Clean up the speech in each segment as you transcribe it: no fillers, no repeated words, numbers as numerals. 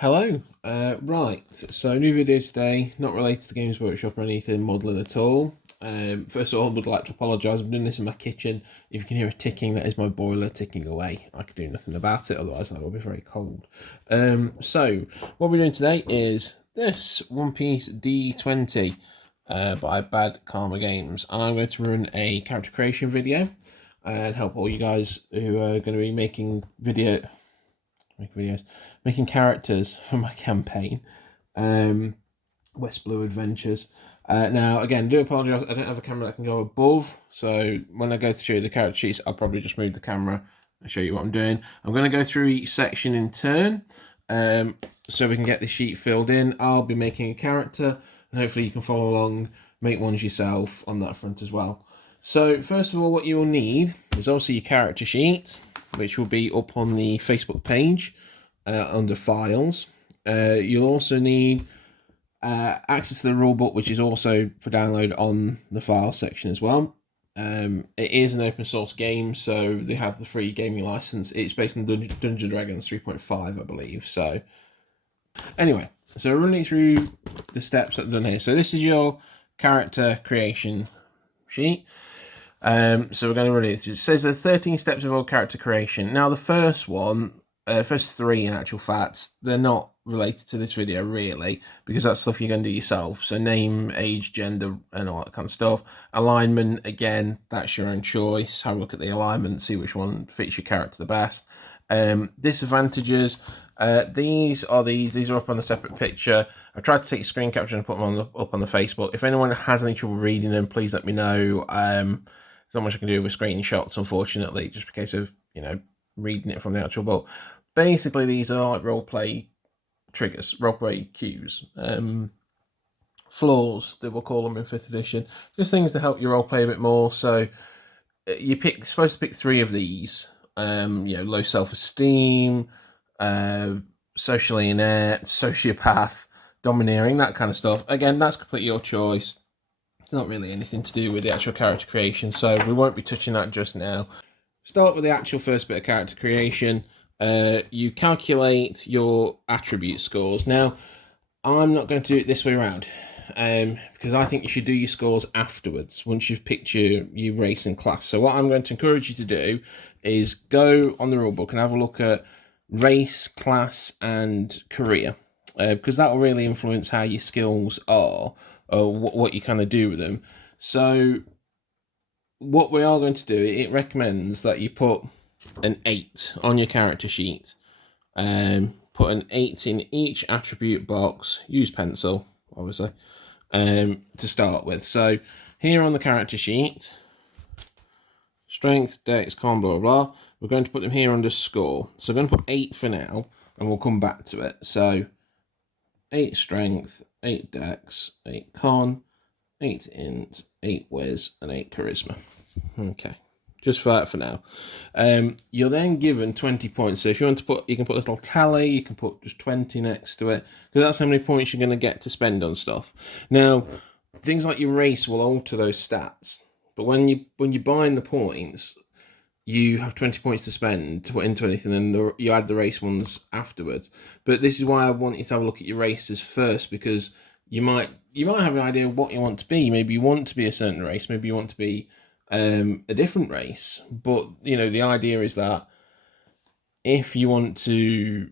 Hello, right, so new video today, not related to Games Workshop or anything modelling at all. First of all, I would like to apologise, I'm doing this in my kitchen. If you can hear a ticking, that is my boiler ticking away. I can do nothing about it, otherwise that will be very cold. So, what we're doing today is this One Piece D20 by Bad Karma Games. I'm going to run a character creation video and help all you guys who are going to be making making characters for my campaign, West Blue Adventures. Now, again, do apologise, I don't have a camera that can go above, so when I go to show you the character sheets, I'll probably just move the camera and show you what I'm doing. I'm going to go through each section in turn, so we can get the sheet filled in. I'll be making a character, and hopefully you can follow along, make ones yourself on that front as well. So, first of all, what you will need is also your character sheet, which will be up on the Facebook page under files. You'll also need access to the rulebook, which is also for download on the file section as well. It is an open source game, so they have the free gaming license. It's based on Dungeons & Dragons 3.5, I believe. So anyway, so running through the steps that I've done here. So this is your character creation sheet. So we're going to run it. It says there are 13 steps of all character creation. Now the first three in actual fact, they're not related to this video really, because that's stuff you're going to do yourself. So name, age, gender, and all that kind of stuff. Alignment, again, that's your own choice. Have a look at the alignment, see which one fits your character the best. Disadvantages, these are up on a separate picture. I've tried to take a screen capture and put them up on the Facebook. If anyone has any trouble reading them, please let me know. There's not much I can do with screenshots, unfortunately, just in case of, reading it from the actual book. Basically, these are like roleplay triggers, roleplay cues, flaws, they will call them in 5th edition. Just things to help you roleplay a bit more. So you're supposed to pick 3 of these. Low self-esteem, socially inept, sociopath, domineering, that kind of stuff. Again, that's completely your choice. It's not really anything to do with the actual character creation, so we won't be touching that just now. Start with the actual first bit of character creation. You calculate your attribute scores. Now, I'm not going to do it this way around, because I think you should do your scores afterwards, once you've picked your race and class. So what I'm going to encourage you to do is go on the rulebook and have a look at race, class, and career, because that will really influence how your skills are, or what you kind of do with them. So what we are going to do, it recommends that you put an 8 on your character sheet. Put an 8 in each attribute box. Use pencil, obviously, to start with. So here on the character sheet, strength, dex, con, blah, blah, blah. We're going to put them here under score. So I'm going to put 8 for now, and we'll come back to it. So 8 strength, 8 dex, 8 con, 8 int, 8 whiz, and 8 charisma. Okay, just for that for now. You're then given 20 points. So if you want to put, you can put a little tally, you can put just 20 next to it, because that's how many points you're going to get to spend on stuff. Now, things like your race will alter those stats, but when you bind the points, you have 20 points to spend to put into anything, and you add the race ones afterwards. But this is why I want you to have a look at your races first, because you might have an idea of what you want to be. Maybe you want to be a certain race, maybe you want to be a different race. But the idea is that if you want to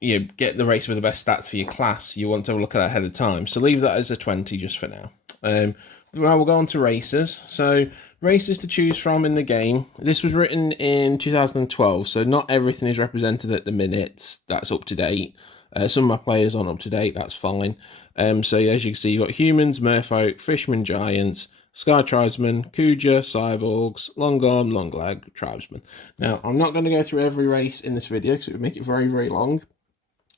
get the race with the best stats for your class, you want to have a look at that ahead of time. So leave that as a 20 just for now. Now we'll go on to races. So races to choose from in the game. This was written in 2012, so not everything is represented at the minute. That's up to date. Some of my players aren't up to date, that's fine. So as you can see, you've got humans, merfolk, fishermen, giants, sky tribesmen, Kuja, cyborgs, long arm, long leg, tribesmen. Now, I'm not going to go through every race in this video because it would make it very, very long.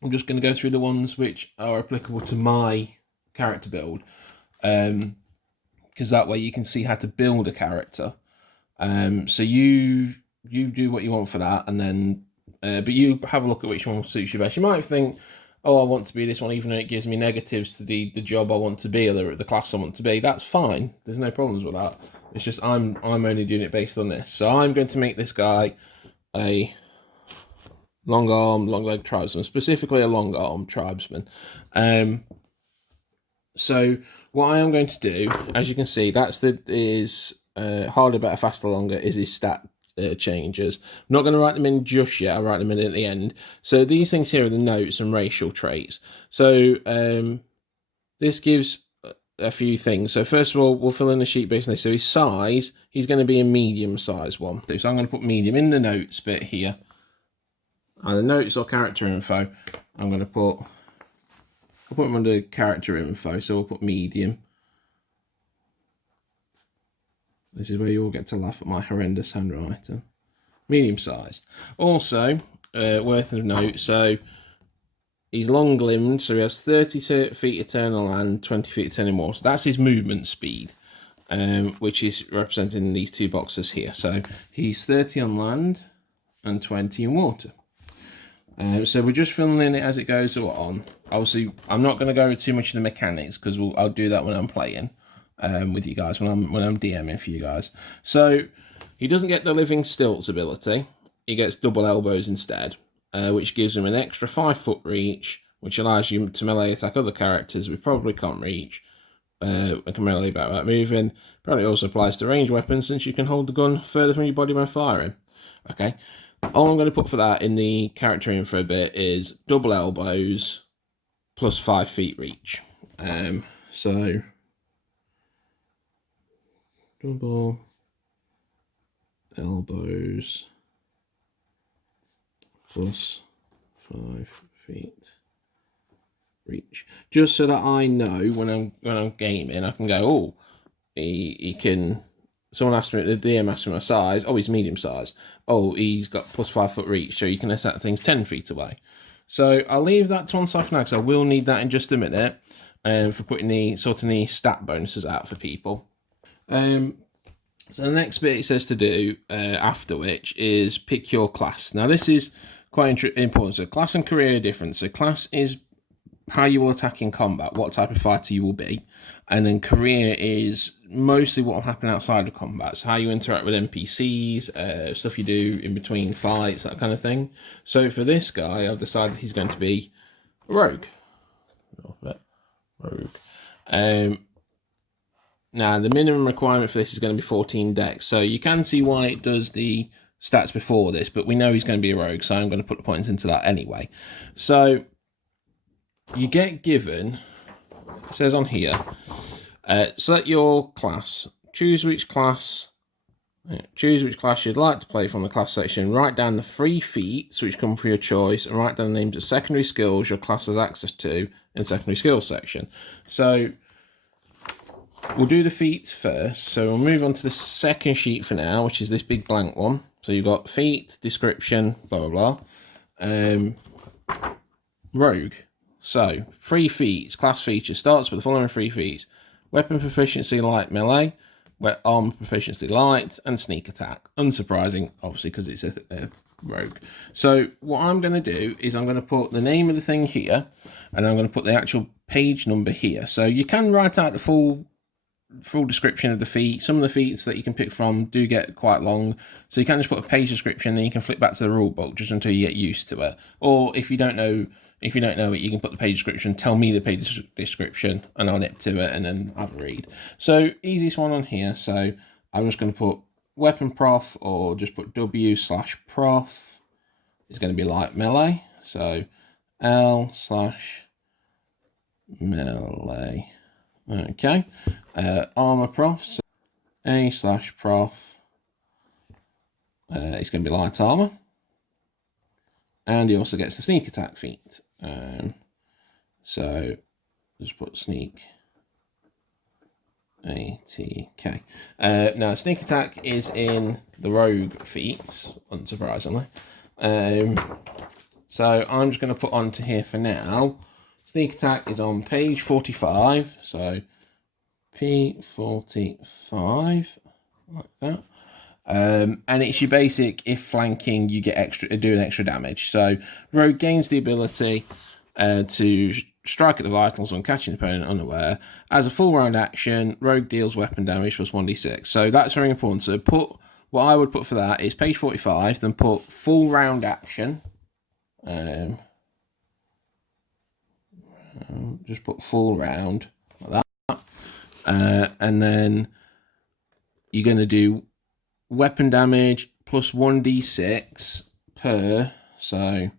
I'm just going to go through the ones which are applicable to my character build, because that way you can see how to build a character. So you do what you want for that, and then but you have a look at which one suits you best. You might think, oh, I want to be this one, even though it gives me negatives to the job I want to be, or the class I want to be. That's fine. There's no problems with that. It's just I'm only doing it based on this. So I'm going to make this guy a long arm, long leg tribesman, specifically a long arm tribesman. So what I am going to do, as you can see, that's harder, better, faster, longer is his stat changes. I'm not going to write them in just yet. I'll write them in at the end. So these things here are the notes and racial traits. So this gives a few things. So first of all, we'll fill in the sheet based on this. So his size, he's going to be a medium size one. So I'm going to put medium in the notes bit here. Either notes or character info. I'm going to I'll put them under character info, so we'll put medium. This is where you all get to laugh at my horrendous handwriting. Medium sized. Also, worth of note, so he's long limbed, so he has 30 feet of turn on land, 20 feet of turn in water. So that's his movement speed, which is represented in these two boxes here. So he's 30 on land and 20 in water. So we're just filling in it as it goes on. Obviously, I'm not going to go too much into the mechanics because I'll do that when I'm playing with you guys, when I'm DMing for you guys. So he doesn't get the living stilts ability. He gets double elbows instead, which gives him an extra 5 foot reach, which allows you to melee attack other characters we probably can't reach. And can melee back without moving. Apparently, it also applies to ranged weapons since you can hold the gun further from your body when firing. Okay. All I'm going to put for that in the character info bit is double elbows plus 5 feet reach. So double elbows plus 5 feet reach. Just so that I know when I'm gaming, I can go, oh, he can. Someone asked me, the DM asked me my size. Oh, he's medium size. Oh, he's got plus 5 foot reach, so you can attack things 10 feet away. So I'll leave that to one side for now, because I will need that in just a minute for putting the stat bonuses out for people. So the next bit it says to do after which is pick your class. Now this is quite important. So class and career are different. So class is how you will attack in combat, what type of fighter you will be, and then career is mostly what will happen outside of combat, so how you interact with NPCs, stuff you do in between fights, that kind of thing. So for this guy, I've decided he's going to be a rogue. Now the minimum requirement for this is going to be 14 dex, so you can see why it does the stats before this, but we know he's going to be a rogue, so I'm going to put the points into that anyway. So you get given, it says on here, select your class, choose which class you'd like to play from the class section, write down the 3 feats which come for your choice, and write down the names of secondary skills your class has access to in secondary skills section. So we'll do the feats first, so we'll move on to the second sheet for now, which is this big blank one. So you've got feat, description, blah blah blah. Rogue. So, 3 feats, class features, starts with the following 3 feats. Weapon proficiency light melee, armor proficiency light, and sneak attack. Unsurprising, obviously, because it's a rogue. So, what I'm going to do is I'm going to put the name of the thing here, and I'm going to put the actual page number here. So, you can write out the full description of the feat. Some of the feats that you can pick from do get quite long, so you can just put a page description, and you can flip back to the rule book just until you get used to it. Or if you don't know it, you can put the page description, tell me the page description, and I'll nip to it and then have a read. So, easiest one on here. So, I'm just going to put weapon prof, or just put w/prof. It's going to be light melee. So, L/melee. Okay. Armor prof. So A/prof. It's going to be light armor. And he also gets the sneak attack feat. So just put sneak ATK. Now sneak attack is in the rogue feats, unsurprisingly. So I'm just going to put onto here for now. Sneak attack is on page 45. So P45, like that. And it's your basic, if flanking, you get do an extra damage. So rogue gains the ability to strike at the vitals when catching the opponent unaware. As a full round action, rogue deals weapon damage plus 1d6. So that's very important. So what I would put for that is page 45, then put full round action, Just put full round like that. And then you're going to do weapon damage plus 1d6 per. So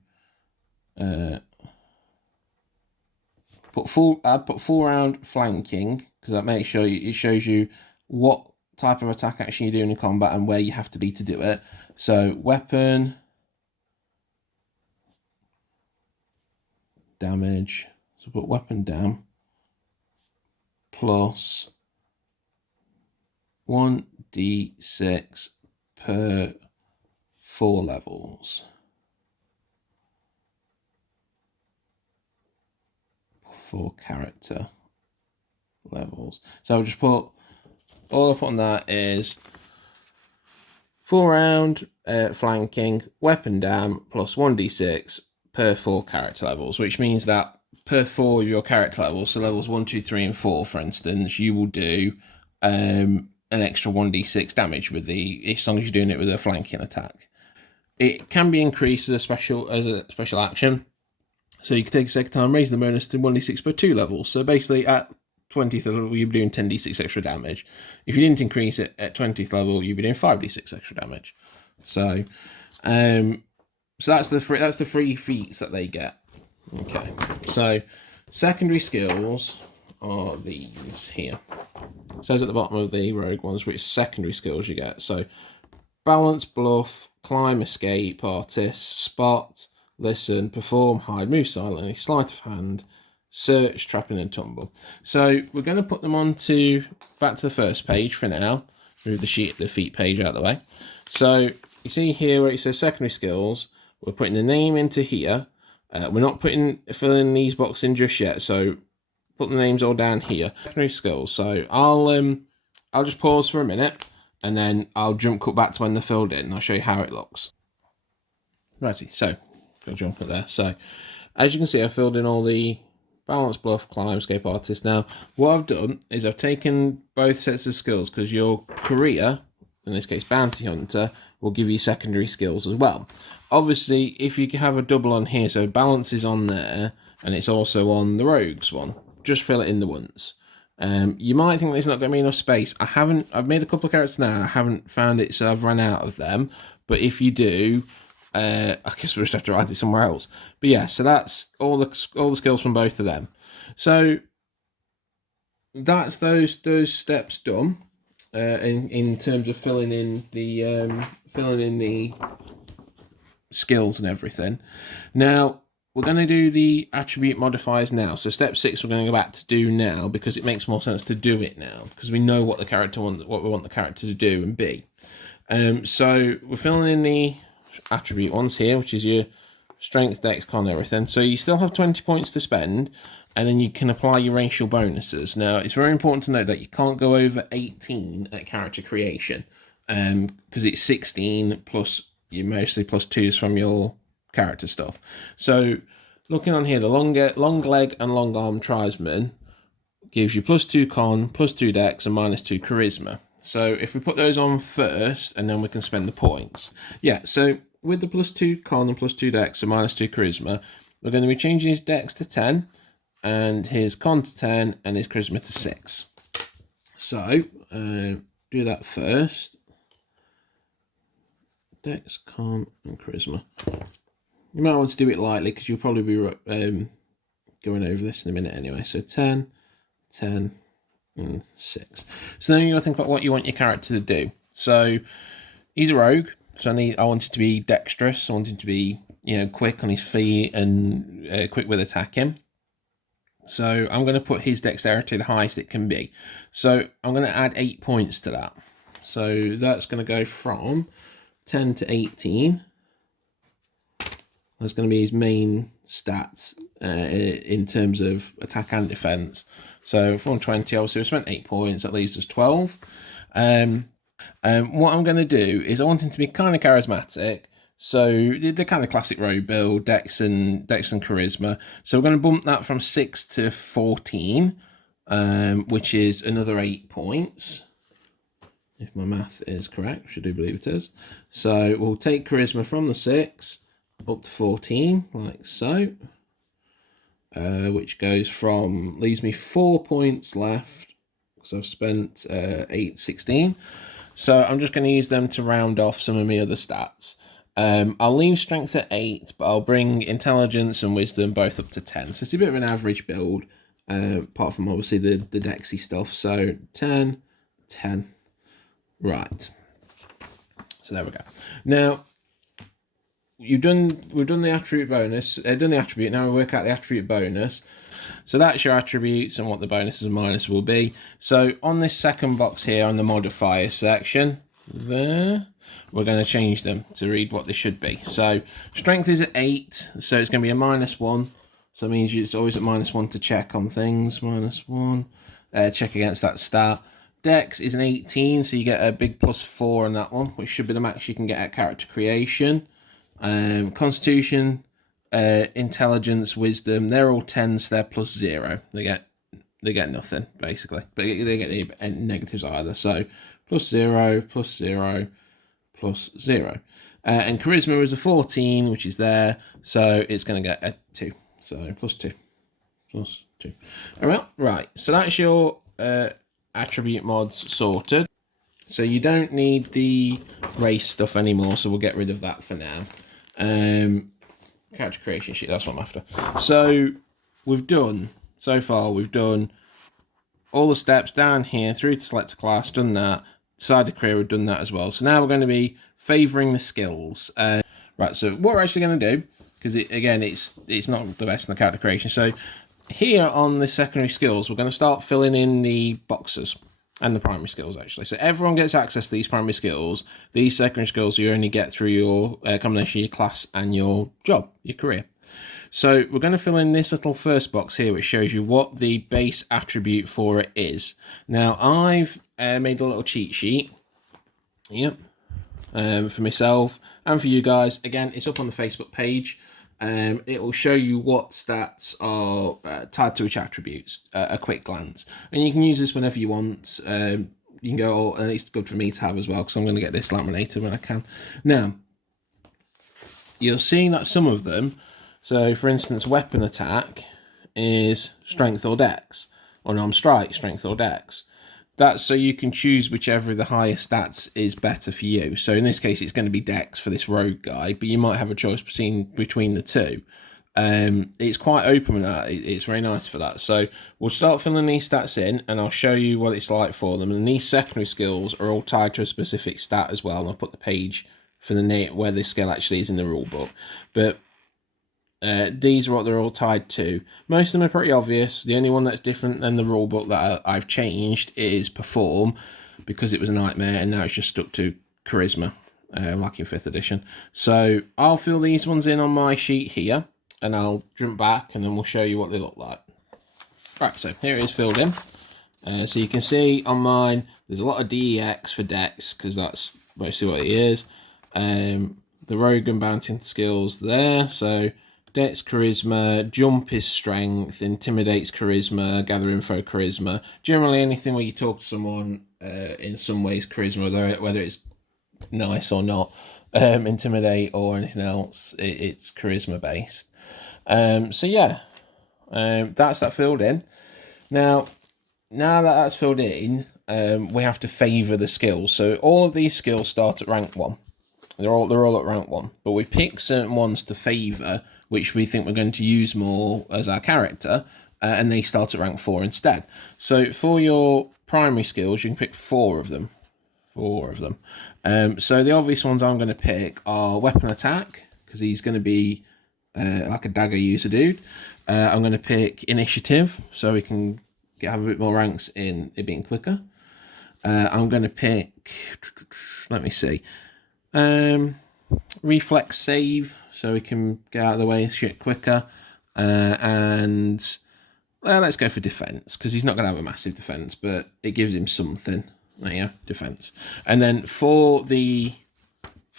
put full round flanking, because that makes sure it shows you what type of attack action you're doing in combat and where you have to be to do it. So weapon damage. So put weapon dam plus 1d6 per 4 levels. 4 character levels. So I'll just put, all I put on that is full round flanking, weapon dam plus 1d6 per 4 character levels, which means that per 4 of your character levels, so levels 1, 2, 3, and 4, for instance, you will do an extra 1d6 damage with as long as you're doing it with a flanking attack. It can be increased as a special action. So you can take a second time, raise the bonus to 1d6 per 2 levels. So basically at 20th level, you'll be doing 10d6 extra damage. If you didn't increase it at 20th level, you'll be doing 5d6 extra damage. So that's the free feats that they get. Okay, so secondary skills are these here. It says at the bottom of the rogue ones which secondary skills you get. So balance, bluff, climb, escape, artist, spot, listen, perform, hide, move silently, sleight of hand, search, trapping, and tumble. So we're going to put them back to the first page for now. Move the feat page out of the way. So you see here where it says secondary skills, we're putting the name into here. We're not filling these boxes in just yet. So put the names all down here. Secondary skills. So I'll just pause for a minute, and then I'll cut back to when they're filled in, and I'll show you how it looks. Righty, so go jump up there. So as you can see, I've filled in all the balance, bluff, climb, escape, artist. Now what I've done is I've taken both sets of skills, because your career, in this case bounty hunter, will give you secondary skills as well. Obviously if you have a double on here, so balance is on there and it's also on the rogues one, just fill it in the once. You might think there's not going to be enough space. I've made a couple of characters now, I haven't found it, so I've run out of them. But if you do, I guess we'll just have to write it somewhere else. But yeah, so that's all the skills from both of them. So that's those steps done in terms of filling in the skills and everything. Now we're going to do the attribute modifiers now. So step 6 we're going to go back to do now, because it makes more sense to do it now, because we know what we want the character to do and be. So we're filling in the attribute ones here, which is your strength, dex, con, everything. So you still have 20 points to spend, and then you can apply your racial bonuses. Now it's very important to note that you can't go over 18 at character creation, because it's 16 plus you mostly plus 2s from your character stuff. So looking on here, the long leg and long arm tribesman gives you plus 2 con, plus 2 dex, and minus 2 charisma. So if we put those on first, and then we can spend the points. Yeah, so with the plus 2 con and plus 2 dex and minus 2 charisma, we're going to be changing his dex to 10, and his con to 10, and his charisma to 6. So do that first. Dex, con, and charisma. You might want to do it lightly, because you'll probably be going over this in a minute anyway. So 10, 10, and 6. So then you got to think about what you want your character to do. So he's a rogue, so I want it to be dexterous. I want him to be, quick on his feet and quick with attacking. So I'm going to put his dexterity the highest it can be. So I'm going to add 8 points to that. So that's going to go from 10 to 18. That's going to be his main stats in terms of attack and defense. So 420, obviously we spent 8 points, that leaves us 12. What I'm going to do is I want him to be kind of charismatic. So the kind of classic rogue build, dex and charisma. So we're going to bump that from 6 to 14, which is another 8 points. If my math is correct, which I do believe it is. So we'll take charisma from the 6, up to 14, like so. Which goes from, leaves me 4 points left, because I've spent 8, 16. So I'm just going to use them to round off some of my other stats. I'll leave strength at 8, but I'll bring intelligence and wisdom both up to 10. So it's a bit of an average build, apart from obviously the Dexy stuff. So 10, 10. Right. So there we go. Now, we've done the attribute bonus, done the attribute, now we work out the attribute bonus. So that's your attributes and what the bonuses and minus will be. So on this second box here on the modifier section, there, we're going to change them to read what they should be. So strength is at 8, so it's going to be a -1. So that means it's always at -1 to check on things. -1, check against that stat. Dex is an 18, so you get a big +4 on that one, which should be the max you can get at character creation. Constitution, intelligence, wisdom, they're all 10s, so they're +0. They get nothing, basically. But they get any negatives either. So +0, +0, +0. And charisma is a 14, which is there, so it's going to get a 2. So +2. +2. Alright, right. So that's your attribute mods sorted. So you don't need the race stuff anymore, so we'll get rid of that for now. Character creation sheet, that's what I'm after. So we've done, so far we've done all the steps down here through to select a class, done that. Decide a career, we've done that as well. So now we're going to be favouring the skills. Right, so what we're actually going to do, because it's not the best in the character creation. So here on the secondary skills, we're going to start filling in the boxes and the primary skills, actually. So everyone gets access to these primary skills. These secondary skills you only get through your combination of your class and your job, your career. So we're going to fill in this little first box here, which shows you what the base attribute for it is. Now, I've made a little cheat sheet. Yep. For myself and for you guys. Again, it's up on the Facebook page. It will show you what stats are tied to which attributes, a quick glance. And you can use this whenever you want. You can go, and it's good for me to have as well, because I'm going to get this laminated when I can. Now, you'll see that some of them, so for instance, weapon attack is strength or dex, or unarmed strike, strength or dex. That's so you can choose whichever of the higher stats is better for you. So in this case, it's going to be dex for this rogue guy, but you might have a choice between the two. It's quite open with that. It's very nice for that. So we'll start filling these stats in, and I'll show you what it's like for them. And these secondary skills are all tied to a specific stat as well. And I'll put the page for the where this skill actually is in the rule book. But these are what they're all tied to. Most of them are pretty obvious. The only one that's different than the rulebook that I've changed is Perform, because it was a nightmare, and now it's just stuck to Charisma, like in 5th edition. So I'll fill these ones in on my sheet here, and I'll jump back, and then we'll show you what they look like. Right, so here it is filled in. So you can see on mine, there's a lot of DEX for Dex, because that's mostly what it is. The Rogue and Bounty skills there, so Dex, Charisma, Jump is Strength, Intimidate's Charisma, Gather Info, Charisma. Generally anything where you talk to someone in some ways Charisma, whether it's nice or not, Intimidate or anything else, it's Charisma based. So yeah, that's that filled in. Now that that's filled in, we have to favour the skills. So all of these skills start at rank 1. They're all at rank 1, but we pick certain ones to favour, which we think we're going to use more as our character, and they start at rank 4 instead. So for your primary skills, you can pick 4 of them. 4 of them. So the obvious ones I'm going to pick are weapon attack, because he's going to be like a dagger user dude. I'm going to pick initiative, so we can have a bit more ranks in it being quicker. I'm going to pick, let me see, reflex save, so we can get out of the way shit quicker. And let's go for defense, because he's not going to have a massive defense, but it gives him something. There you go, defense. And then for the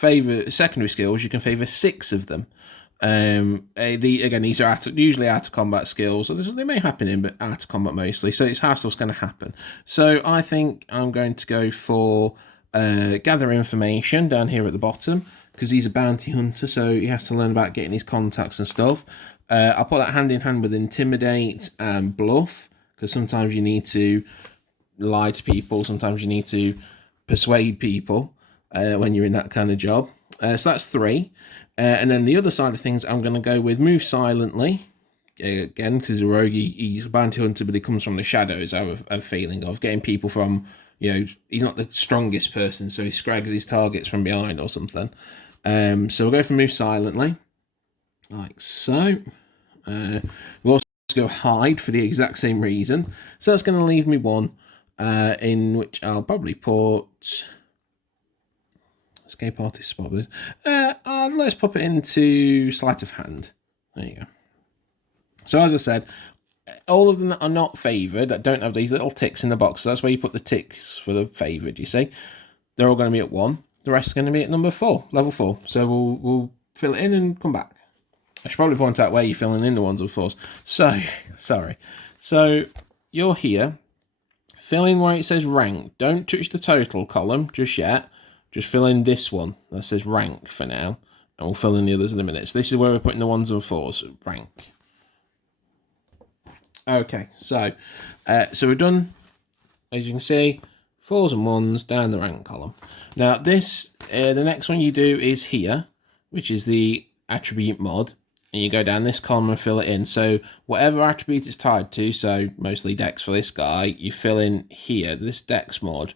secondary skills, you can favor 6 of them. Again, these are usually out of combat skills, so they may happen in, but out of combat mostly. So it's how stuff's going to happen. So I think I'm going to go for gather information down here at the bottom, because he's a bounty hunter, so he has to learn about getting his contacts and stuff. I'll put that hand in hand with intimidate and bluff, because sometimes you need to lie to people, sometimes you need to persuade people when you're in that kind of job. So that's 3. And then the other side of things, I'm going to go with move silently. Again, because a rogue, he's a bounty hunter, but he comes from the shadows. I have a feeling of getting people from, he's not the strongest person, so he scrags his targets from behind or something. So we'll go for move silently, like so. We'll also go hide for the exact same reason. So that's going to leave me 1, in which I'll probably put escape artist spotted. Let's pop it into sleight of hand. There you go. So as I said, all of them that are not favoured, that don't have these little ticks in the box, so that's where you put the ticks for the favoured, you see. They're all going to be at 1. The rest are going to be at number 4, level 4. So we'll fill it in and come back. I should probably point out where you're filling in the 1s and 4s. So, sorry. So, you're here. Fill in where it says rank. Don't touch the total column just yet. Just fill in this one that says rank for now. And we'll fill in the others in a minute. So this is where we're putting the 1s and 4s. Rank. Okay, so we're done, as you can see, 4s and 1s down the rank column. Now this, the next one you do is here, which is the attribute mod, and you go down this column and fill it in. So whatever attribute it's tied to, so mostly dex for this guy, you fill in here, this dex mod,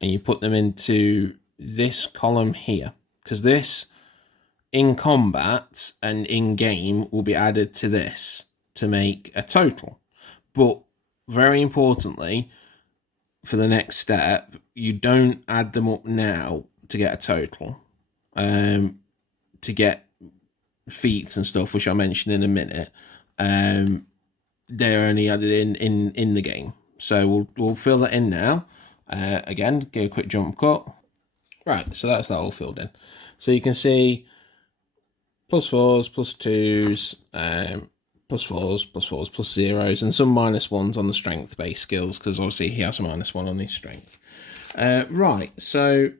and you put them into this column here, because this, in combat and in game, will be added to this to make a total. But very importantly, for the next step, you don't add them up now to get a total. To get feats and stuff, which I'll mention in a minute, they're only added in the game. So we'll fill that in now. Again, go a quick jump cut. Right, so that's that all filled in. So you can see +4s, +2s, +4s, +4s, +0s, and some -1s on the strength-based skills, because obviously he has a -1 on his strength. Right, so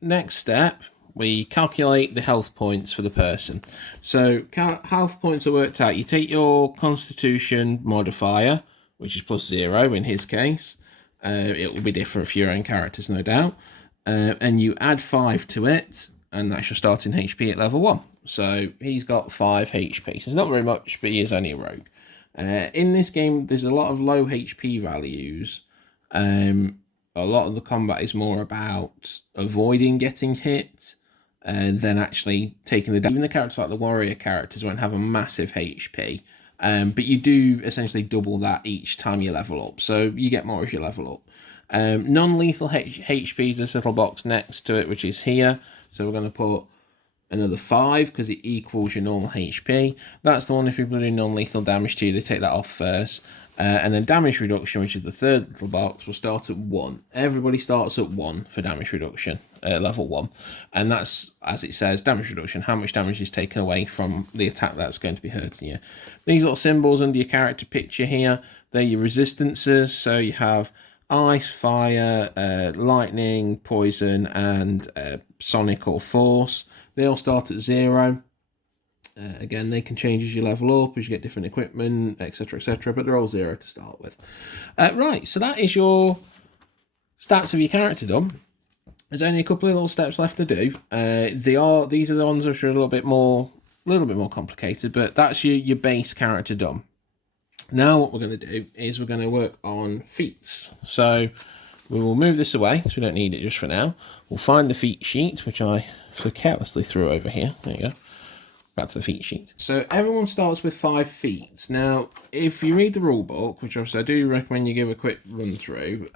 next step, we calculate the health points for the person. So health points are worked out. You take your constitution modifier, which is +0 in his case. It will be different for your own characters, no doubt. And you add 5 to it, and that's your starting HP at level 1. So he's got 5 HP. So it's not very much, but he is only a rogue. In this game, there's a lot of low HP values. A lot of the combat is more about avoiding getting hit than actually taking the damage. Even the characters like the warrior characters won't have a massive HP. But you do essentially double that each time you level up. So you get more as you level up. Non-lethal HP is this little box next to it, which is here. So we're going to put another 5 because it equals your normal HP. That's the one if people are doing non-lethal damage to you, they take that off first. And then damage reduction, which is the third little box, will start at 1. Everybody starts at 1 for damage reduction, level 1. And that's, as it says, damage reduction, how much damage is taken away from the attack that's going to be hurting you. These little symbols under your character picture here, they're your resistances. So you have ice, fire, lightning, poison, and sonic or force. They all start at 0. Again, they can change as you level up, as you get different equipment, etc., etc., but they're all 0 to start with. Right, so that is your stats of your character done. There's only a couple of little steps left to do. These are the ones which are a little bit more complicated, but that's your base character done. Now what we're going to do is we're going to work on feats. So we will move this away, so we don't need it just for now. We'll find the feat sheet, which I so carelessly threw over here. There you go. Back to the feat sheet. So everyone starts with 5 feats. Now, if you read the rule book, which obviously I do recommend you give a quick run through,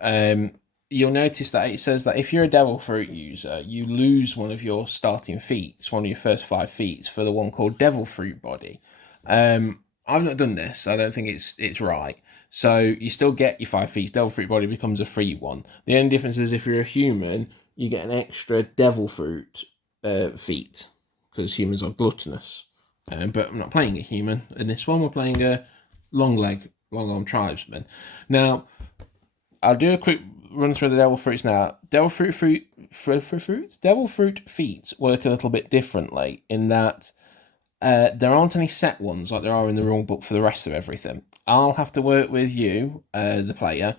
you'll notice that it says that if you're a devil fruit user, you lose one of your starting feats, one of your first 5 feats, for the one called devil fruit body. I've not done this. I don't think it's right. So you still get your 5 feats. Devil fruit body becomes a free one. The only difference is if you're a human, you get an extra devil fruit feat, because humans are gluttonous. But I'm not playing a human. In this one, we're playing a long arm tribesman. Now, I'll do a quick run through the Devil Fruits now. Devil Fruit feats work a little bit differently in that there aren't any set ones like there are in the rule book for the rest of everything. I'll have to work with you, the player.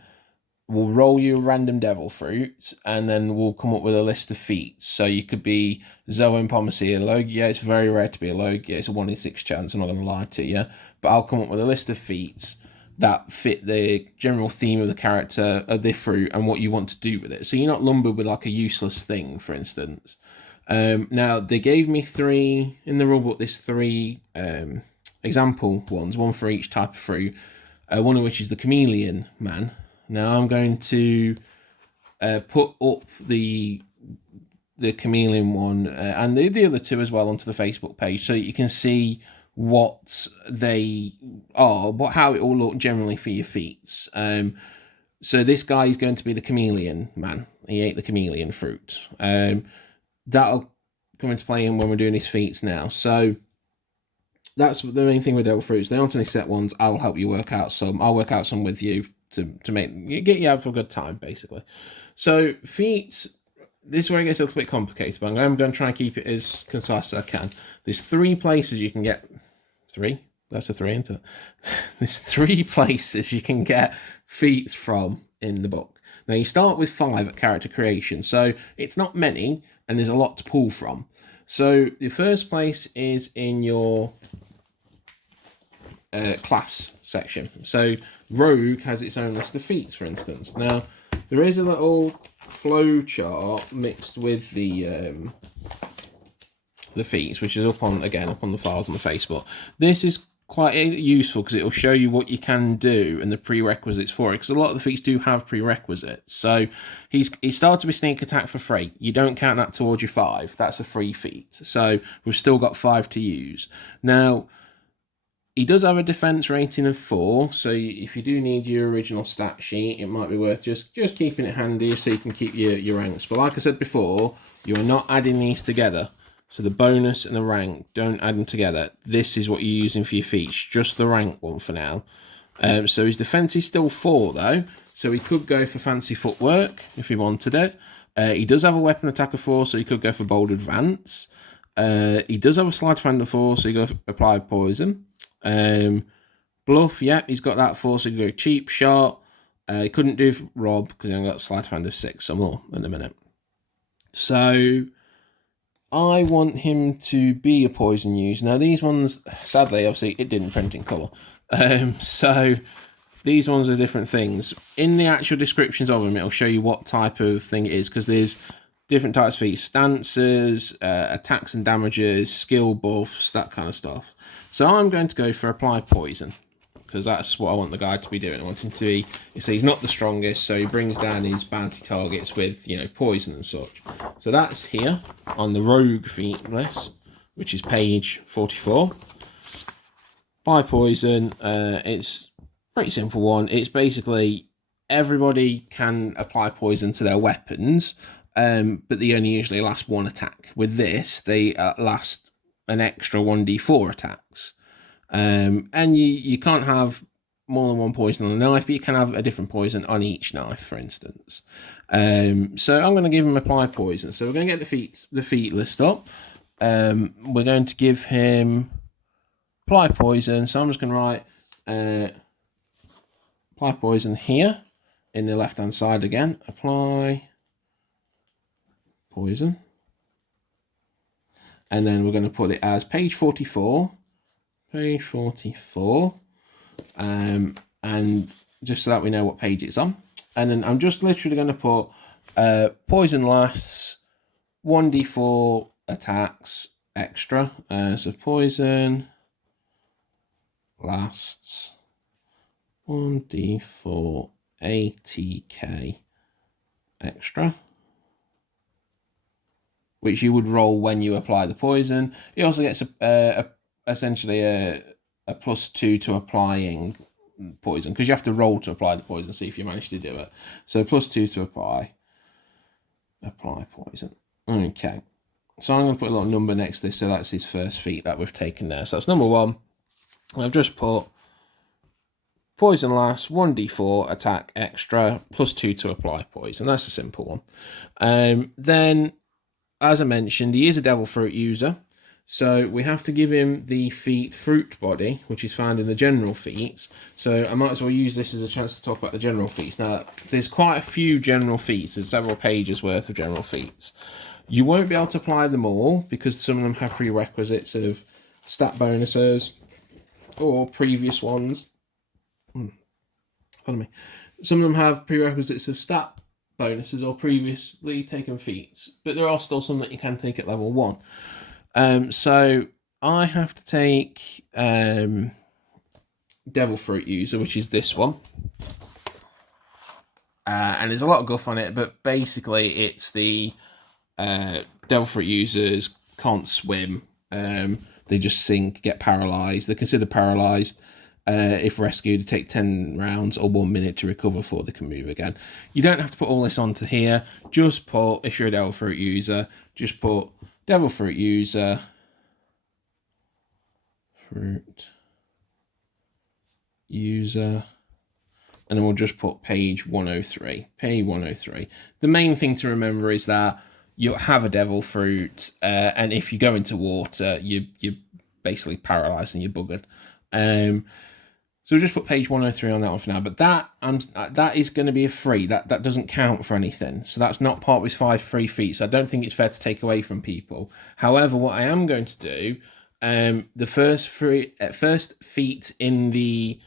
We'll roll you a random Devil Fruit, and then we'll come up with a list of feats. So you could be Zoan Pomacia Logia. It's very rare to be a Logia. It's a 1 in 6 chance, I'm not going to lie to you. But I'll come up with a list of feats that fit the general theme of the character, of the fruit, and what you want to do with it. So you're not lumbered with like a useless thing, for instance. Now, they gave me 3, in the rulebook, there's 3 example ones, one for each type of fruit, one of which is the Chameleon Man. Now I'm going to put up the Chameleon one and the other 2 as well onto the Facebook page so you can see what they are, how it all look generally for your feats. So this guy is going to be the Chameleon Man. He ate the chameleon fruit. That'll come into play when we're doing his feats now. So that's the main thing with Devil Fruits. They aren't any set ones. I'll help you work out some. I'll work out some with you to get you out for a good time, basically. So feats, this is where it gets a little bit complicated, but I'm going to try and keep it as concise as I can. There's 3 places you can get 3. That's a 3, isn't it? There's 3 places you can get feats from in the book. Now you start with 5 at character creation, so it's not many, and there's a lot to pull from. So the first place is in your class section. So Rogue has its own list of feats, for instance. Now there is a little flow chart mixed with the feats, which is up on the files on the Facebook. This is quite useful because it will show you what you can do and the prerequisites for it, because a lot of the feats do have prerequisites. So he started with sneak attack for free. You don't count that towards your 5. That's a free feat. So we've still got 5 to use. Now he does have a defense rating of 4, so if you do need your original stat sheet, it might be worth just keeping it handy so you can keep your ranks. But like I said before, you are not adding these together. So the bonus and the rank, don't add them together. This is what you're using for your feats, just the rank one for now. So his defense is still 4 though, so he could go for fancy footwork if he wanted it. He does have a weapon attack of 4, so he could go for bold advance. He does have a sleight of hand of 4, so he go for apply poison. Bluff, yep, he's got that 4, so he go cheap shot. He couldn't do rob because he only got sleight of hand of 6, so more in a minute. So I want him to be a poison use. Now these ones, sadly, obviously it didn't print in colour. So these ones are different things. In the actual descriptions of them, it'll show you what type of thing it is, because there's different types of feats, stances, attacks and damages, skill buffs, that kind of stuff. So I'm going to go for apply poison, because that's what I want the guy to be doing. I want him to be, you see, he's not the strongest, so he brings down his bounty targets with, poison and such. So that's here on the rogue feat list, which is page 44. Apply poison, it's a pretty simple one. It's basically everybody can apply poison to their weapons, but they only usually last 1 attack. With this, they last an extra 1d4 attacks. And you can't have more than 1 poison on a knife, but you can have a different poison on each knife, for instance. So I'm going to give him apply poison. So we're going to get the feat list up. We're going to give him apply poison. So I'm just going to write apply poison here in the left-hand side again. Apply poison. And then we're going to put it as page 44. Page 44. And just so that we know what page it's on. And then I'm just literally going to put poison lasts 1d4 attacks extra. So poison lasts 1d4 ATK extra, which you would roll when you apply the poison. He also gets essentially a +2 to applying poison, because you have to roll to apply the poison, see if you manage to do it. So +2 to apply poison. Okay, so I'm going to put a little number next to this, so that's his first feat that we've taken there. So that's number 1. I've just put poison lasts 1d4 attack extra +2 to apply poison. That's a simple one. Then, as I mentioned, he is a devil fruit user. So we have to give him the feat fruit body, which is found in the general feats. So I might as well use this as a chance to talk about the general feats. Now, there's quite a few general feats. There's several pages worth of general feats. You won't be able to apply them all because some of them have prerequisites of stat bonuses or previous ones. Pardon me. Some of them have prerequisites of stat bonuses or previously taken feats, but there are still some that you can take at level 1. So I have to take Devil Fruit user, which is this one. And there's a lot of guff on it, but basically it's the Devil Fruit users can't swim. They just sink, get paralyzed. They're considered paralyzed. If rescued, they take 10 rounds or 1 minute to recover before they can move again. You don't have to put all this onto here. Just put, if you're a Devil Fruit user, just put Devil Fruit user, fruit user, and then we'll just put page 103. Page 103. The main thing to remember is that you have a devil fruit, and if you go into water, you're basically paralyzed and you're buggered. So we'll just put page 103 on that one for now. But that is going to be a free. That doesn't count for anything. So that's not part of his 5 free feats. So I don't think it's fair to take away from people. However, what I am going to do, the first feat in the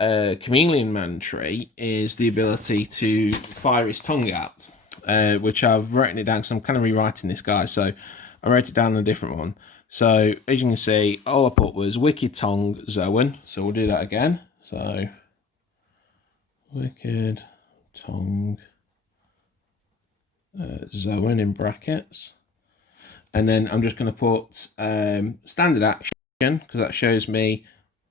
Chameleon Man tree is the ability to fire his tongue out, which I've written it down because I'm kind of rewriting this guy. So I wrote it down on a different one. So, as you can see, all I put was Wicked Tongue Zoan. So, we'll do that again. So, Wicked Tongue Zoan in brackets. And then I'm just going to put standard action, because that shows me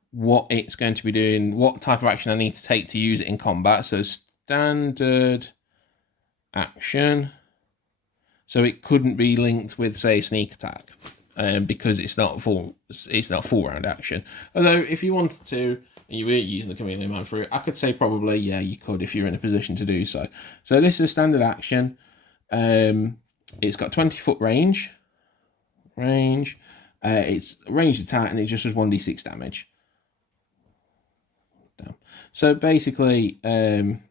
what it's going to be doing, what type of action I need to take to use it in combat. So, standard action. So, it couldn't be linked with, say, sneak attack. Because it's not full round action. Although if you wanted to, and you were using the Chameleon Man fruit, I could say probably, yeah, you could if you're in a position to do so. So this is a standard action. It's got 20-foot range. It's ranged attack, and it just does 1d6 damage. So basically, even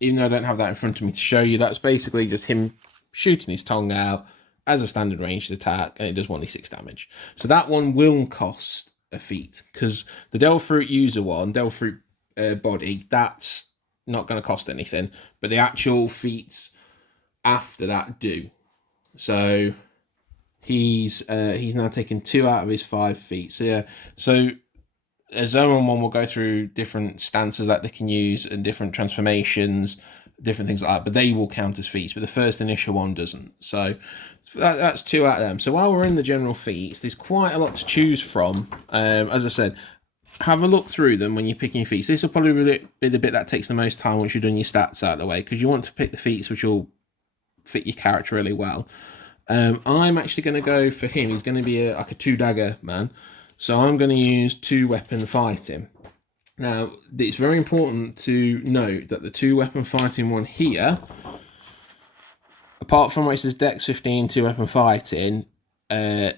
though I don't have that in front of me to show you, that's basically just him shooting his tongue out as a standard ranged attack, and it does 1d6 damage. So that one will cost a feat, because the Devil Fruit user one, Devil Fruit body, that's not going to cost anything, but the actual feats after that do. So he's now taken 2 out of his 5 feats. So yeah, so a Zoan one will go through different stances that they can use and different transformations, different things like that, but they will count as feats, but the first initial one doesn't. So that's 2 out of them. So while we're in the general feats, there's quite a lot to choose from. As I said, have a look through them when you're picking your feats. This will probably be the bit that takes the most time once you've done your stats out of the way, because you want to pick the feats which will fit your character really well. I'm actually going to go for him. He's going to be like a 2-dagger man. So I'm going to use 2-weapon fighting. Now, it's very important to note that the 2-weapon fighting one here, apart from where it says Dex 15, 2-weapon fighting, it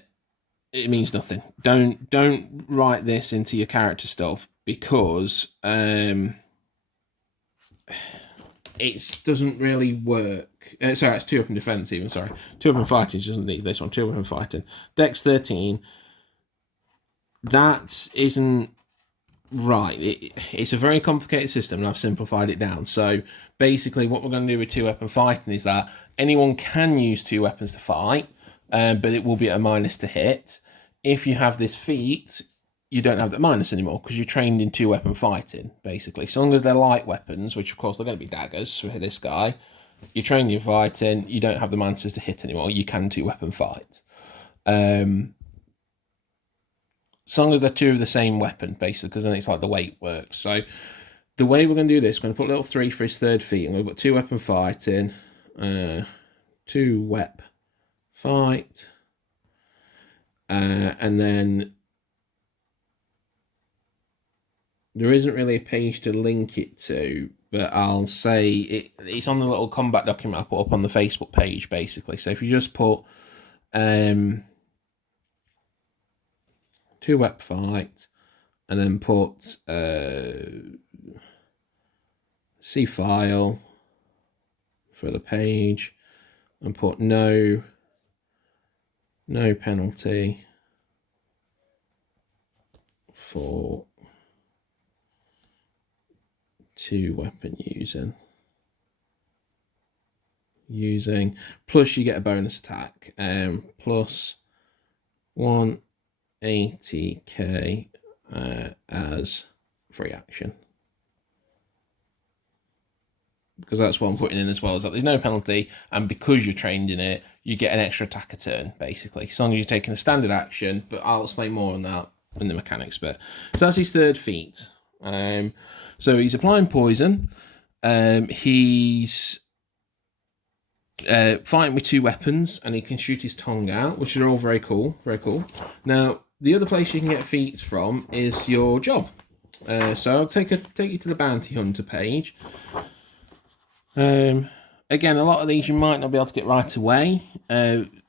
means nothing. Don't write this into your character stuff, because it doesn't really work. Sorry, it's 2-weapon defense even, sorry. 2-weapon fighting doesn't need this one, 2-weapon fighting. Dex 13, that isn't right. It's a very complicated system, and I've simplified it down. So basically what we're going to do with 2-weapon fighting is that anyone can use 2 weapons to fight, but it will be at a minus to hit. If you have this feat, you don't have that minus anymore, because you're trained in 2-weapon fighting, basically. So long as they're light weapons, which of course they're going to be daggers for this guy, you're trained in fighting, you don't have the minuses to hit anymore, you can 2-weapon fight. As long as they're 2 of the same weapon, basically, because then it's like the weight works. So the way we're going to do this, we're going to put little 3 for his 3rd feat, and we've got 2-weapon fighting, 2-wep fight, and then there isn't really a page to link it to, but I'll say it's on the little combat document I put up on the Facebook page, basically. So if you just put 2-wep fight and then put C file for the page and put no penalty for 2-weapon using plus you get a bonus attack plus 180k as free action, because that's what I'm putting in as well, is that there's no penalty, and because you're trained in it, you get an extra attack a turn, basically, as long as you're taking a standard action, but I'll explain more on that in the mechanics bit. So that's his third feat. So he's applying poison. He's fighting with 2 weapons, and he can shoot his tongue out, which are all very cool, very cool. Now, the other place you can get feats from is your job. So I'll take you to the bounty hunter page. Again, a lot of these you might not be able to get right away.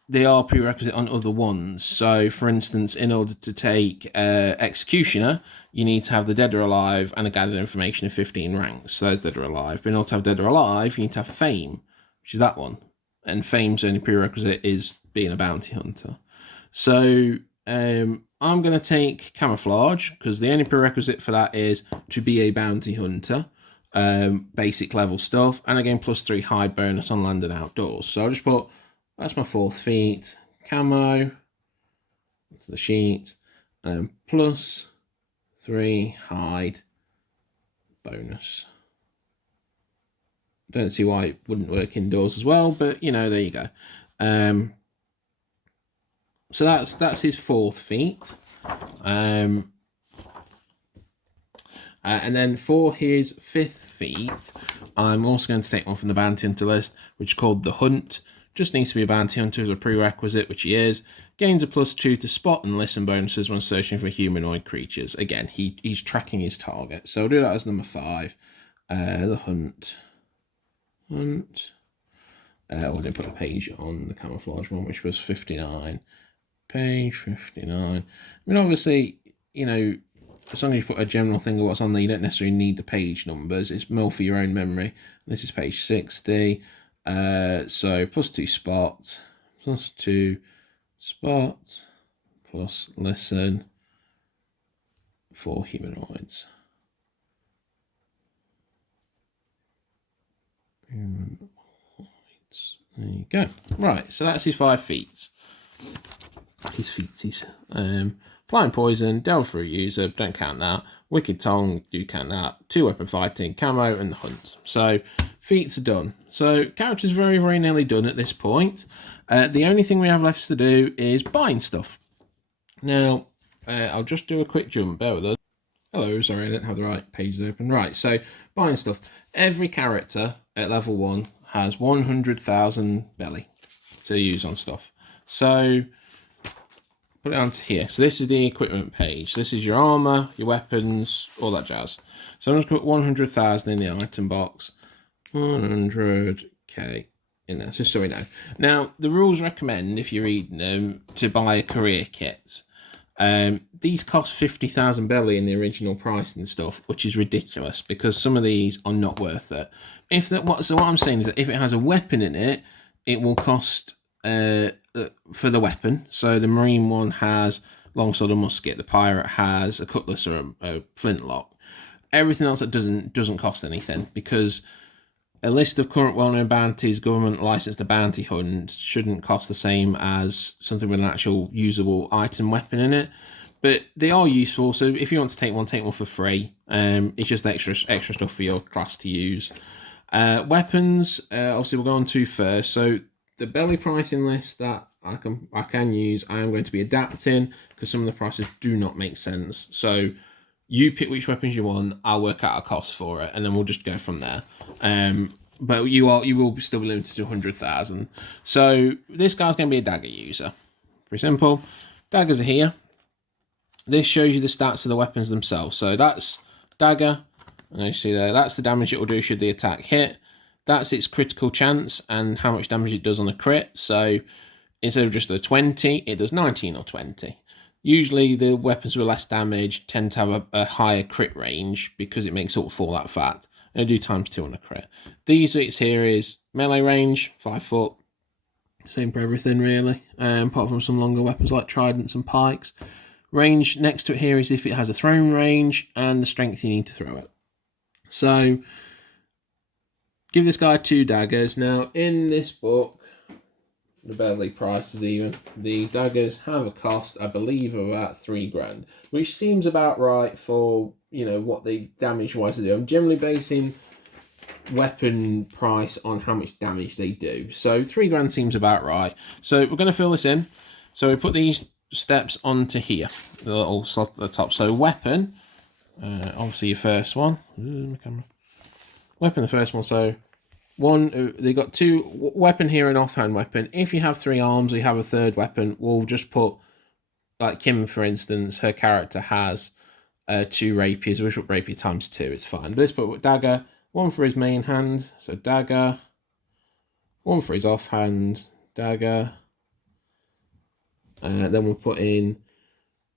They are prerequisite on other ones. So, for instance, in order to take Executioner, you need to have the Dead or Alive and a Gathered Information of 15 ranks. So there's Dead or Alive. But in order to have Dead or Alive, you need to have Fame, which is that one. And Fame's only prerequisite is being a bounty hunter. So I'm going to take Camouflage, because the only prerequisite for that is to be a bounty hunter. Basic level stuff. And again, +3 hide bonus on land and outdoors. So I'll just put... That's my 4th feat. Camo to the sheet. +3 hide bonus. Don't see why it wouldn't work indoors as well, but you know, there you go. So that's his 4th feat. And then for his 5th feat, I'm also going to take one from the bounty hunter list, which is called the Hunt. Just needs to be a bounty hunter as a prerequisite, which he is. Gains a +2 to spot and listen bonuses when searching for humanoid creatures. Again, he's tracking his target. So I'll do that as number 5. The Hunt. I didn't put a page on the Camouflage one, which was 59. Page 59. I mean, obviously, you know, as long as you put a general thing of what's on there, you don't necessarily need the page numbers. It's more for your own memory. This is page 60. So +2 spot, +2 spot, plus listen for humanoids. There you go. Right, so that's his 5 feats. His featies. Flying poison, delve through user, don't count that. Wicked tongue, do count that. 2-weapon fighting, camo, and the hunt. So feats are done. So character's very, very nearly done at this point. The only thing we have left to do is buying stuff. Now, I'll just do a quick jump. Bear with us. Hello, sorry, I didn't have the right pages open. Right, so buying stuff. Every character at level 1 has 100,000 belly to use on stuff. So put it onto here. So this is the equipment page. This is your armor, your weapons, all that jazz. So I'm just going to put 100,000 in the item box. 100k in there, just so we know. Now, the rules recommend, if you're reading them, to buy a career kit. These cost 50,000 belly in the original price and stuff, which is ridiculous because some of these are not worth it. So what I'm saying is that if it has a weapon in it, it will cost for the weapon. So the marine one has longsword or musket. The pirate has a cutlass or a flintlock. Everything else that doesn't cost anything, because a list of current well-known bounties, government licensed to bounty hunt, shouldn't cost the same as something with an actual usable item weapon in it. But they are useful, so if you want to take one for free. It's just extra stuff for your class to use. Weapons, obviously we'll go on to first. So the belly pricing list that I can use, I am going to be adapting because some of the prices do not make sense. So you pick which weapons you want, I'll work out a cost for it, and then we'll just go from there. But you will still be limited to 100,000. So this guy's going to be a dagger user. Pretty simple. Daggers are here. This shows you the stats of the weapons themselves. So that's dagger. And you see there, that's the damage it will do should the attack hit. That's its critical chance and how much damage it does on a crit. So instead of just a 20, it does 19 or 20. Usually the weapons with less damage tend to have a higher crit range because it makes up for that fact. And I do ×2 on a crit. These bits here is melee range, 5 foot. Same for everything really, apart from some longer weapons like tridents and pikes. Range next to it here is if it has a thrown range and the strength you need to throw it. So give this guy 2 daggers. Now in this book, the barely prices even, the daggers have a cost, I believe, of about 3 grand, which seems about right for, you know, what they damage wise they do. I'm generally basing weapon price on how much damage they do, so 3 grand seems about right. So we're going to fill this in. So we put these steps onto here, the little slot at the top. So weapon, obviously your first one. My camera. Weapon, the first one. So one, they got 2 weapon here, an offhand weapon. If you have 3 arms or you have a third weapon, we'll just put, like Kim for instance, her character has 2 rapiers, which will rapier ×2. It's fine. But let's put dagger, 1 for his main hand, so dagger, 1 for his offhand, dagger. Then we'll put in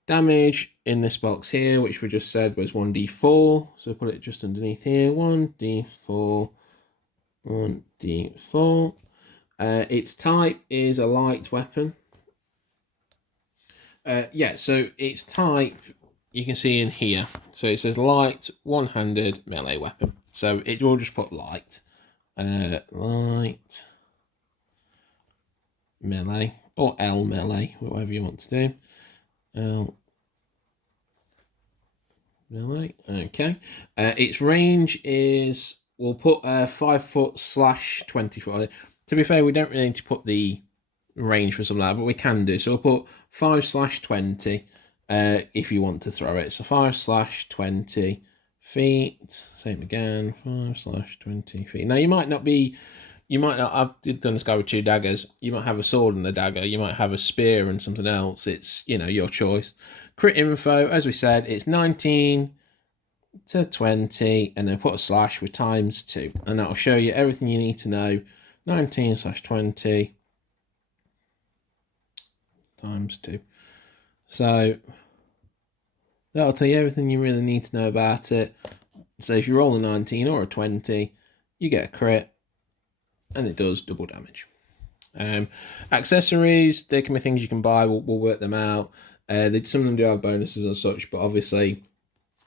damage in this box here, which we just said was 1d4. So put it just underneath here, 1d4. 1d4. Its type is a light weapon. Yeah, so its type you can see in here. So it says light, one-handed melee weapon. So it will just put light. Light melee or L melee, whatever you want to do. L melee. Okay. Its range is, we'll put 5 foot /20 foot. To be fair, we don't really need to put the range for something like that, but we can do. So we'll put 5/20 if you want to throw it. So 5/20 feet. Same again. 5/20 feet. Now you might not, I've done this guy with 2 daggers. You might have a sword and a dagger. You might have a spear and something else. It's, you know, your choice. Crit info, as we said, it's 19 to 20, and then put a slash with ×2, and that'll show you everything you need to know. 19/20 ×2. So that'll tell you everything you really need to know about it. So if you roll a 19 or a 20, you get a crit, and it does double damage. Accessories, there can be things you can buy. We'll work them out. Some of them do have bonuses and such, but obviously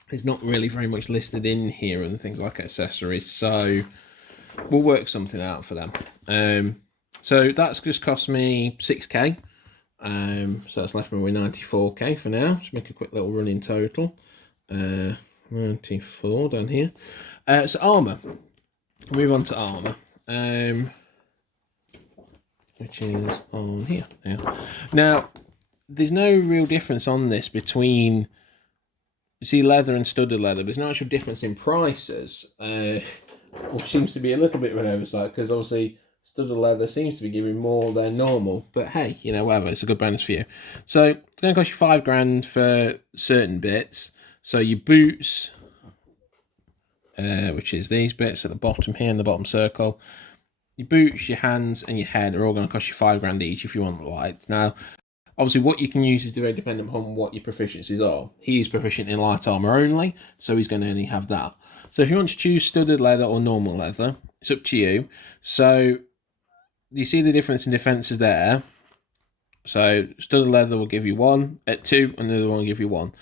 there's not really very much listed in here and things like accessories, so we'll work something out for them. So that's just cost me 6k. So that's left me with 94k for now. Just make a quick little run in total. 94 down here. So armor. Move on to armor. Which is on here. Yeah. Now, there's no real difference on this between, you see, leather and studded leather. There's no actual difference in prices, which seems to be a little bit of an oversight, because obviously studded leather seems to be giving more than normal. But hey, you know, whatever, it's a good bonus for you. So it's going to cost you 5 grand for certain bits. So your boots, which is these bits at the bottom here in the bottom circle, your boots, your hands, and your head are all going to cost you 5 grand each if you want light. Now, obviously, what you can use is very dependent upon what your proficiencies are. He's proficient in light armor only, so he's going to only have that. So if you want to choose studded leather or normal leather, it's up to you. So you see the difference in defenses there. So studded leather will give you 1 at 2, and the other one will give you 1.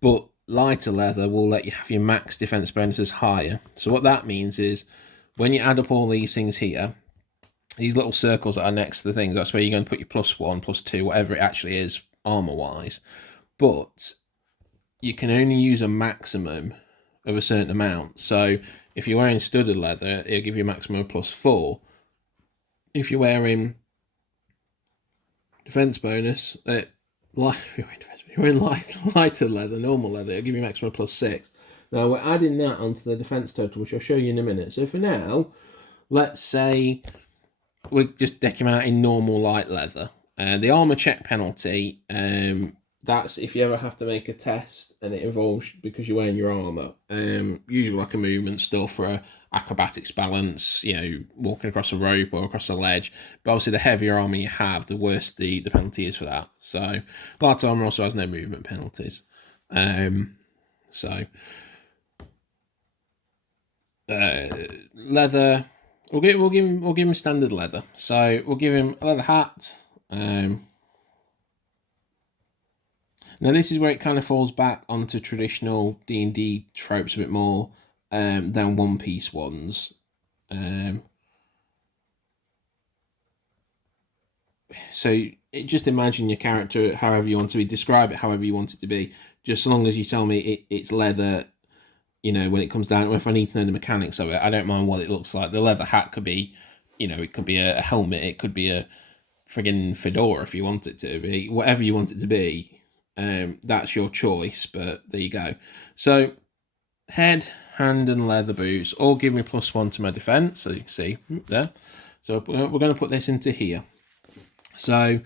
But lighter leather will let you have your max defense bonuses higher. So what that means is, when you add up all these things here, these little circles that are next to the things, that's where you're going to put your +1, +2, whatever it actually is armor-wise. But you can only use a maximum of a certain amount. So if you're wearing studded leather, it'll give you a maximum of +4. If you're wearing defense bonus, if you're wearing lighter leather, normal leather, it'll give you a maximum of +6. Now we're adding that onto the defense total, which I'll show you in a minute. So for now, let's say we just deck him out in normal light leather. The armor check penalty that's if you ever have to make a test and it involves, because you're wearing your armor, usually like a movement stuff for a acrobatics balance, you know, walking across a rope or across a ledge. But obviously, the heavier armor you have, the worse the penalty is for that. So, light armor also has no movement penalties. So, leather, we'll give him standard leather. So we'll give him a leather hat. Now this is where it kind of falls back onto traditional D&D tropes a bit more than One Piece ones. So just imagine your character however you want to be, describe it however you want it to be, just as long as you tell me it's leather. You know, when it comes down, if I need to know the mechanics of it, I don't mind what it looks like. The leather hat could be, you know, it could be a helmet, it could be a friggin' fedora if you want it to be, whatever you want it to be. That's your choice, but there you go. So, head, hand, and leather boots all give me +1 to my defense. So you can see there. So we're going to put this into here. So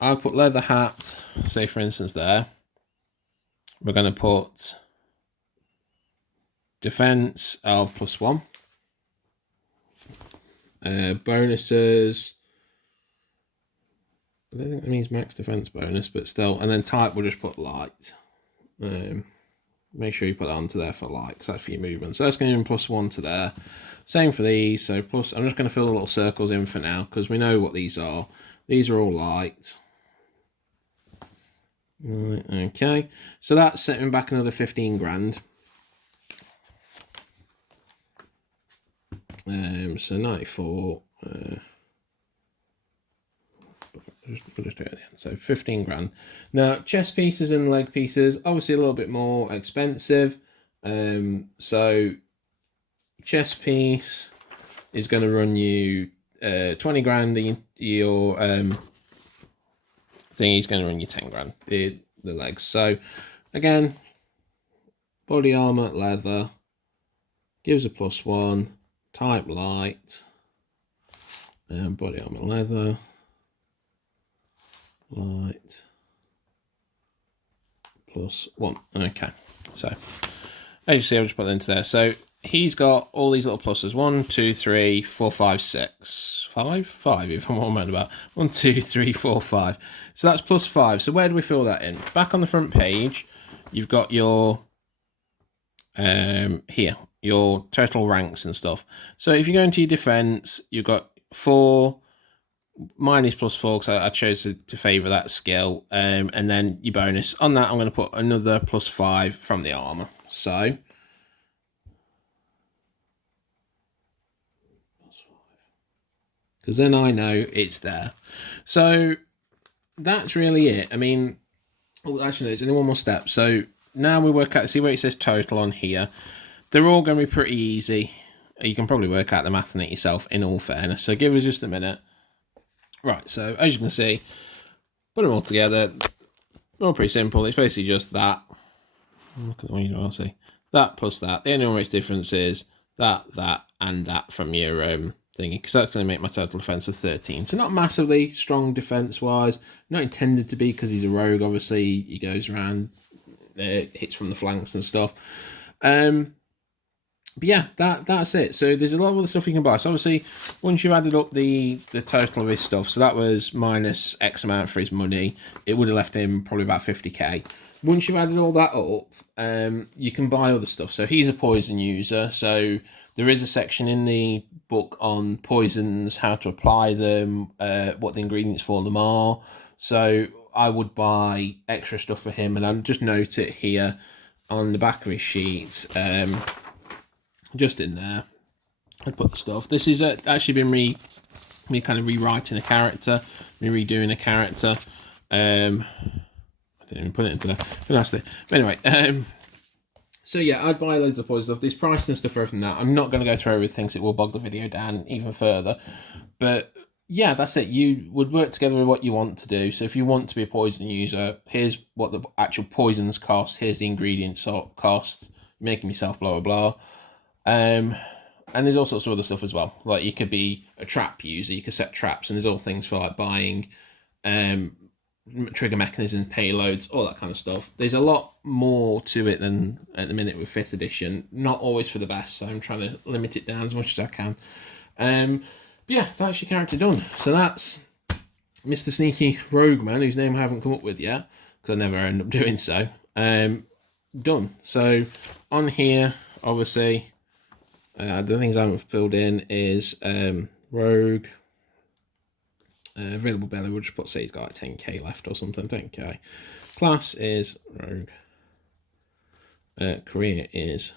I'll put leather hat, say for instance there. We're going to put defense of +1. Bonuses. I don't think that means max defense bonus, but still. And then type, we'll just put light. Make sure you put that onto there for light, because that's for your movement. So that's going to give +1 to there. Same for these. So plus, I'm just going to fill the little circles in for now, because we know what these are. These are all light. Right, okay. So that's setting back another 15 grand. So 94. We'll just do it at the end. So 15 grand. Now, chest pieces and leg pieces, obviously a little bit more expensive. So chest piece is going to run you 20 grand. Your thing is going to run you 10 grand. The legs. So again, body armor, leather, gives a +1. Type light. Body armor, leather. Light +1. Okay, so as you see, I'll just put that into there. So he's got all these little pluses: 1, 2, 3, 4, 5, 6, 5 if I'm all mad about 1, 2, 3, 4, 5. So that's +5. So where do we fill that in? Back on the front page, you've got your here your total ranks and stuff. So if you go into your defense, you've got 4. Mine is +4 because I chose to favour that skill. And then your bonus. On that, I'm going to put another +5 from the armour. So, because then I know it's there. So, that's really it. I mean, actually, there's only one more step. So, now we work out, see where it says total on here. They're all going to be pretty easy. You can probably work out the math on it yourself, in all fairness. So, give us just a minute. Right, so as you can see, put them all together. They're all pretty simple. It's basically just that. Look at the one you don't want to see. That plus that. The only one which difference is that, and that from your thingy, because that's going to make my total defense of 13. So not massively strong defense-wise. Not intended to be, because he's a rogue. Obviously, he goes around, hits from the flanks and stuff. But yeah, that's it. So there's a lot of other stuff you can buy. So obviously, once you've added up the total of his stuff, so that was minus X amount for his money, it would have left him probably about 50k. Once you've added all that up, you can buy other stuff. So he's a poison user, so there is a section in the book on poisons, how to apply them, what the ingredients for them are. So I would buy extra stuff for him, and I'll just note it here on the back of his sheet. Just in there, I'd put the stuff. This is actually been me kind of rewriting a character, me redoing a character. I didn't even put it into there. Fantastic. But anyway, so yeah, I'd buy loads of poison stuff. There's price and stuff for everything that. I'm not going to go through everything, because it will bog the video down even further. But yeah, that's it. You would work together with what you want to do. So if you want to be a poison user, here's what the actual poisons cost. Here's the ingredients cost. You're making yourself blah, blah, blah. And there's all sorts of other stuff as well. You could be a trap user, you could set traps, and there's all things for buying trigger mechanisms, payloads, all that kind of stuff. There's a lot more to it than at the minute with 5th edition. Not always for the best, so I'm trying to limit it down as much as I can. But yeah, that's your character done. So that's Mr. Sneaky Rogue Man, whose name I haven't come up with yet, because I never end up doing so. Done. So on here, obviously, the things I haven't filled in is Rogue. Available belly, we'll just say he's got like 10k left or something. 10k. Class is Rogue. Career is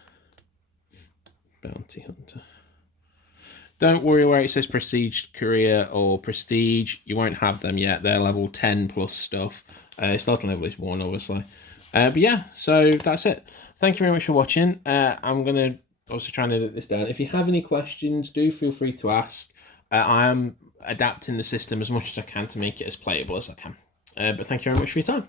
Bounty Hunter. Don't worry where it says Prestige Career or Prestige. You won't have them yet. They're level 10 plus stuff. Starting level is 1, obviously. But yeah, so that's it. Thank you very much for watching. I'm going to obviously try and edit this down. If you have any questions, do feel free to ask. I am adapting the system as much as I can to make it as playable as I can. But thank you very much for your time.